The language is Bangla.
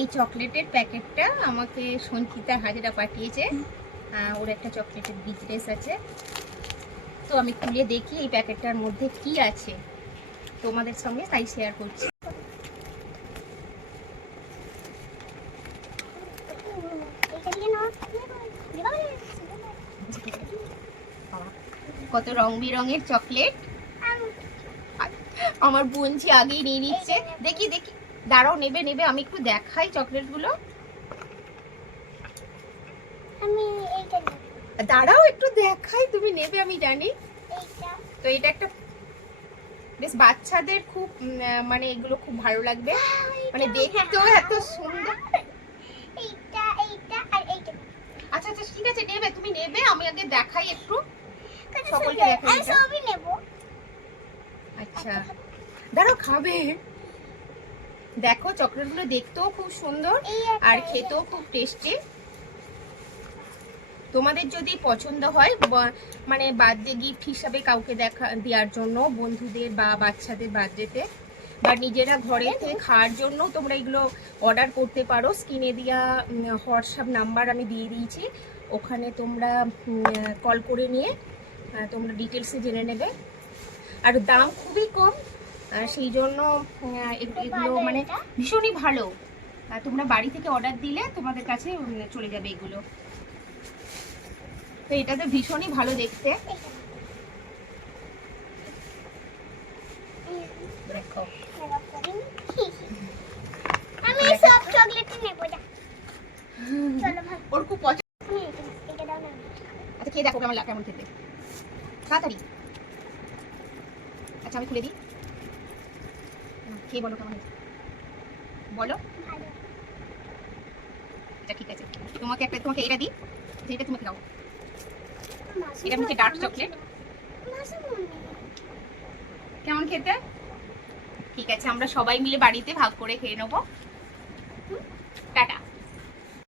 এই চকলেটের প্যাকেটটা আমাকে সঞ্চিতা হাজরা পাঠিয়েছে। ওর একটা চকলেটের বিজনেস আছে, তো আমি খুলে দেখি এই প্যাকেটটার মধ্যে কি আছে তোমাদের সঙ্গে তাই শেয়ার করছি। কত রং বেরঙের চকলেট, আমার বোনঝি আগেই নিয়ে নিচ্ছে। দেখি দেখি, দাঁড়াও, নেবে নেবে, আমি একটু দেখাই চকলেটগুলো। দাঁড়াও একটু দেখাই, তুমি নেবে আমি জানি। তো এটা একটা বেশ বাচ্চাদের খুব মানে এগুলো খুব ভালো লাগবে, মানে দেখতেও এত সুন্দর। আচ্ছা আচ্ছা ঠিক আছে, নেবে তুমি নেবে, আমি আগে দেখাই একটু সকলকে দেখাই। আচ্ছা দাঁড়াও, খাবে। দেখো চকলেটগুলো দেখতেও খুব সুন্দর আর খেতেও খুব টেস্টি। তোমাদের যদি পছন্দ হয়, মানে বার্থডে গিফট হিসাবে কাউকে দেওয়ার জন্য, বন্ধুদের বা বাচ্চাদের বার্থডেতে, বা নিজেরা ঘরে থেকে খাওয়ার জন্য তোমরা এগুলো অর্ডার করতে পারো। স্ক্রিনে দেওয়া হোয়াটসঅ্যাপ নাম্বার আমি দিয়ে দিয়েছি, ওখানে তোমরা কল করে নিয়ে তোমরা ডিটেলসে জেনে নেবে। আর দাম খুবই কম, সেই জন্য এগুলো মানে ভীষণই ভালো। তোমরা বাড়ি থেকে অর্ডার দিলে তোমাদের কাছে চলে যাবে এগুলো। তো এটা তো ভীষণই ভালো দেখতে। দেখো আমি সব চকলেট নেব না। চলো ভাই, ওর খুব পছন্দ। এটা দাও না। আচ্ছা খেয়ে দেখো কেমন লাগে, কেমন খেতে, তাড়াতাড়ি। আচ্ছা আমি খুলে দিই, খেয়ে বলো কেমন হয়েছে, বলো। ভালো। আচ্ছা ঠিক আছে, তোমাকে এটা দিই, যেটা তুমি খাও। এটা হচ্ছে ডার্ক চকলেট, কেমন খেতে? ঠিক আছে, আমরা সবাই মিলে বাড়িতে ভাগ করে খেয়ে নেবো। টাটা।